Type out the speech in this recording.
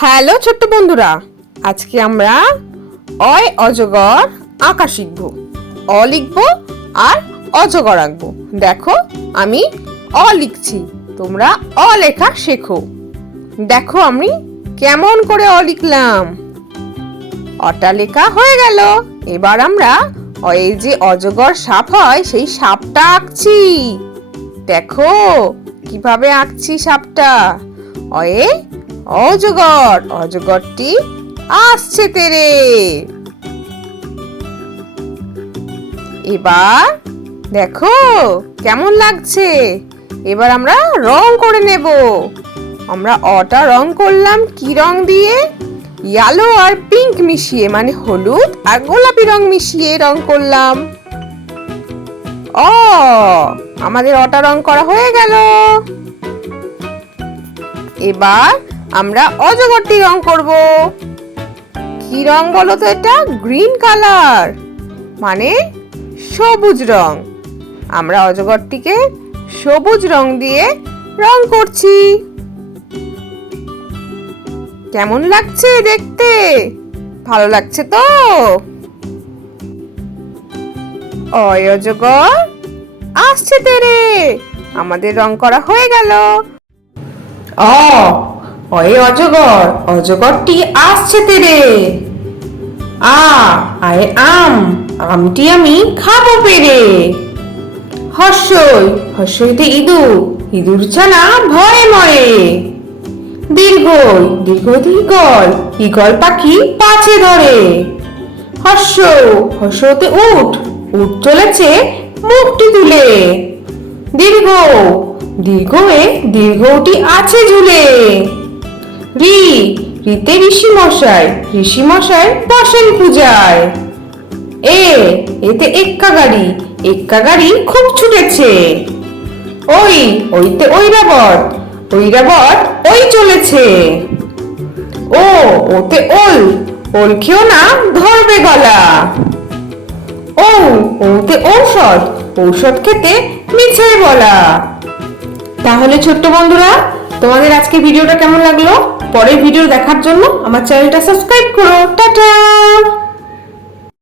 Hello ছোট্ট বন্ধুরা, আজকে আমরা অয় অজগর আঁকা শিখব। অ লিখব আর অজগর আঁকবো। দেখো আমি অ লিখছি, তোমরা অ লেখা শেখো। দেখো আমি কেমন করে অ লিখলাম। অটা লেখা হয়ে গেল। এবার আমরা এই যে অজগর সাপ হয় সেই সাপটা আঁকছি। দেখো কিভাবে আঁকছি সাপটা। অয়ে অজগর, অজগরটি আসছে তেরে। এবার দেখো কেমন লাগছে। এবার আমরা রং করে নেব। আমরা অটা রং করলাম কি রং দিয়ে? ইয়েলো আর পিঙ্ক মিশিয়ে, মানে হলুদ আর গোলাপি রং মিশিয়ে রং করলাম। আমাদের অটা রং করা হয়ে গেল। এবার আমরা অজগরটি রং করব। কি রং বলো তো? এটা গ্রিন কালার, মানে সবুজ রং। আমরা অজগরটিকে সবুজ রং দিয়ে রং করছি। কেমন লাগছে দেখতে? ভালো লাগছে তো? অয় অজগর আসছে তেরে। আমাদের রং করা হয়ে গেল। অয়ে অজগর, অজগরটি আসছে তেরে। আয় আম, আমটি আমি খাবো পেরে। হর্ষই, হর্ষইতে ইঁদুর, ইঁদুর ছানা ভয়ে মরে। দীর্ঘই, দীর্ঘইতে ঈগল, ঈগল পাখি পাছে ধরে। হর্ষ, হর্ষতে উট, উট চলেছে মুখটি তুলে। দীর্ঘ, দীর্ঘয়ে দীর্ঘটি আছে ঝুলে। রি, রিতে ঋষি মশাই, ঋষি মশাই বসেন পূজায়। এতে এক্কা গাড়ি, এক্কা গাড়ি খুব ছুটেছে। ওইতে ঐরাবত, ঐরাবত ওই চলেছে। ওতে ওল, ওল খেও না ধরবে গলা। ওতে ঔষধ, ঔষধ খেতে মিছে বলা। তাহলে ছোট্ট বন্ধুরা, তোমাদের আজকে ভিডিওটা কেমন লাগলো? পরের ভিডিও দেখার জন্য আমার চ্যানেলটা সাবস্ক্রাইব করো। টাটা।